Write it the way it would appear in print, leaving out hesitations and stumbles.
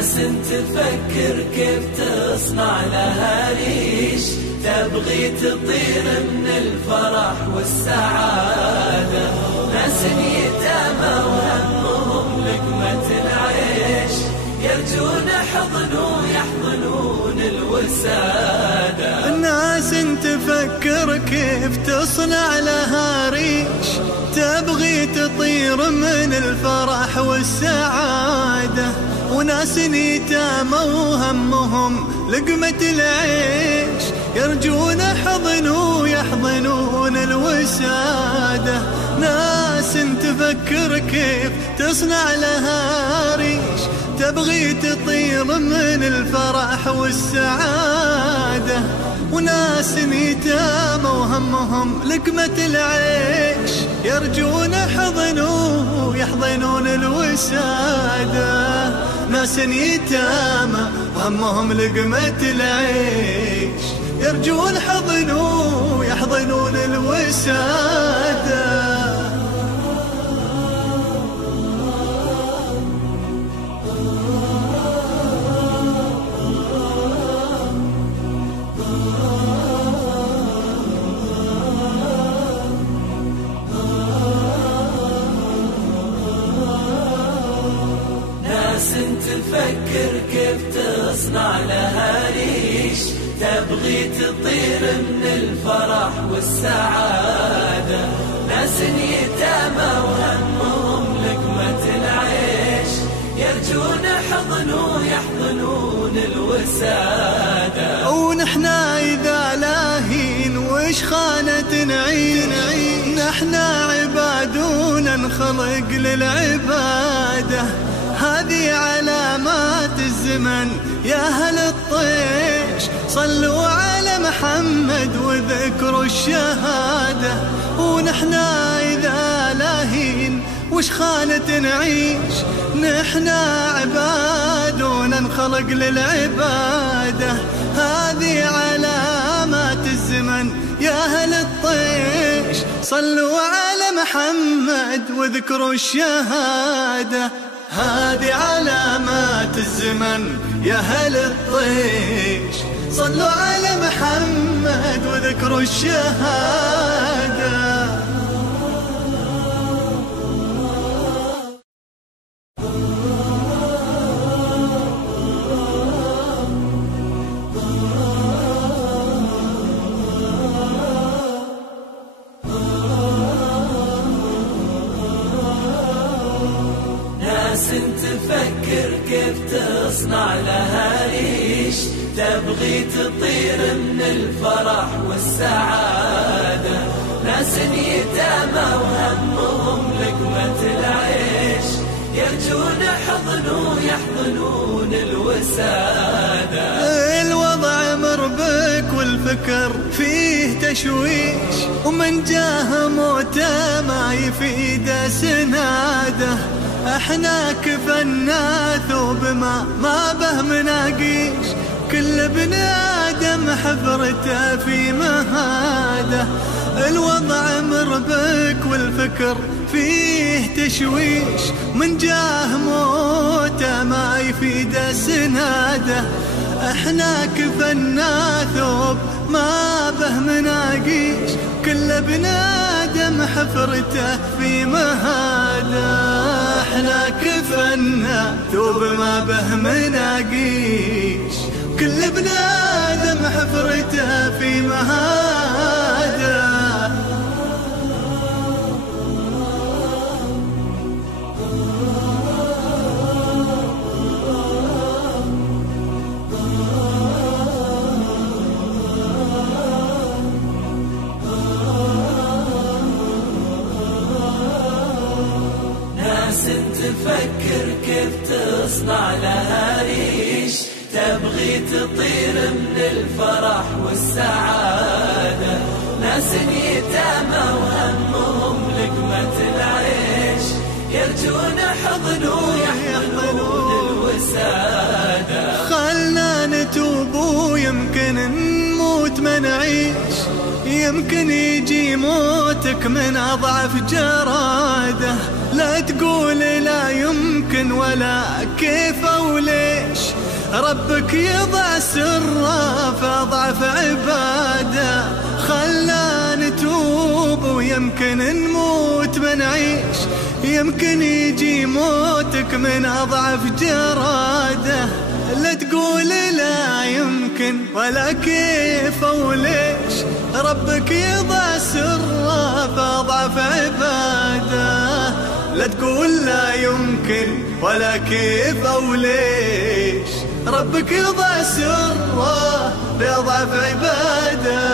ناس تفكر كيف تصنع لها ريش، تبغي تطير من الفرح والسعادة. ناس يتامى وهمهم لقمة العيش، يرجون حضن ويحضنون الوسادة. ناس تفكر كيف تصنع لها ريش، تبغي تطير من الفرح والسعادة. وناس يتامى وهمهم لقمة العيش، يرجون حضن ويحضنون الوسادة. ناس تفكر كيف تصنع لها ريش، تبغي تطير من الفرح والسعادة. وناس يتامى وهمهم لقمة العيش، يرجون حضن ويحضنون الوسادة. ناس يتامى وهمهم لقمة العيش، يرجون حضن ويحضنون الوسادة. تفكر كيف تصنع لها ريش، تبغي تطير من الفرح والسعادة. ناس يتامى وهمهم لقمة العيش، يرجون حضن ويحضنون الوسادة. ونحنا إذا لاهين وش خانة نعيش، نحنا عباد وننخلق للعبادة. هذه علامات الزمن يا أهل الطيش، صلوا على محمد وذكروا الشهادة. ونحنا إذا لاهين وش خانة نعيش، نحنا عباد وننخلق للعبادة. هذه علامات الزمن يا أهل الطيش، صلوا على محمد وذكروا الشهادة. هذه علامات الزمن يا أهل الطيش، صلوا على محمد وذكروا الشهادة. تفكر كيف تصنع لها ريش، تبغي تطير من الفرح والسعادة. ناس يتامى وهمهم لقمة العيش، يرجون حضن ويحضنون الوسادة. الوضع مربك والفكر فيه تشويش، ومن جاه موته ما يفيد سناده. احنا كفنا ثوب ما به مناقيش، كل ابن آدم حفرته في مهاده. الوضع مربك والفكر فيه تشويش، من جاه موته ما يفيد سناده. احنا كفنا ثوب ما به مناقيش، كل ابن آدم حفرته في مهاده. احنا كفنا ثوب ما به مناقيش، كل ابن آدم حفرته في مهاده. تفكر كيف تصنع لها ريش، تبغي تطير من الفرح والسعادة. ناس يتامى وهمهم لقمة العيش، يرجون حضن ويحضنون الوسادة. خلنا نتوب ويمكن نموت ما نعيش، يمكن يجي موتك من أضعف جرادة. لا تقول لا يمكن ولا كيف أو ليش، ربك يضع سره في أضعف عباده. خلنا نتوب ويمكن نموت ما نعيش، يمكن يجي موتك من أضعف جراده. لا تقول لا يمكن ولا كيف أو ليش، ربك يضع سره في أضعف عباده. لا تقول لا يمكن ولا كيف أو ليش، ربك يضع سره في أضعف عباده.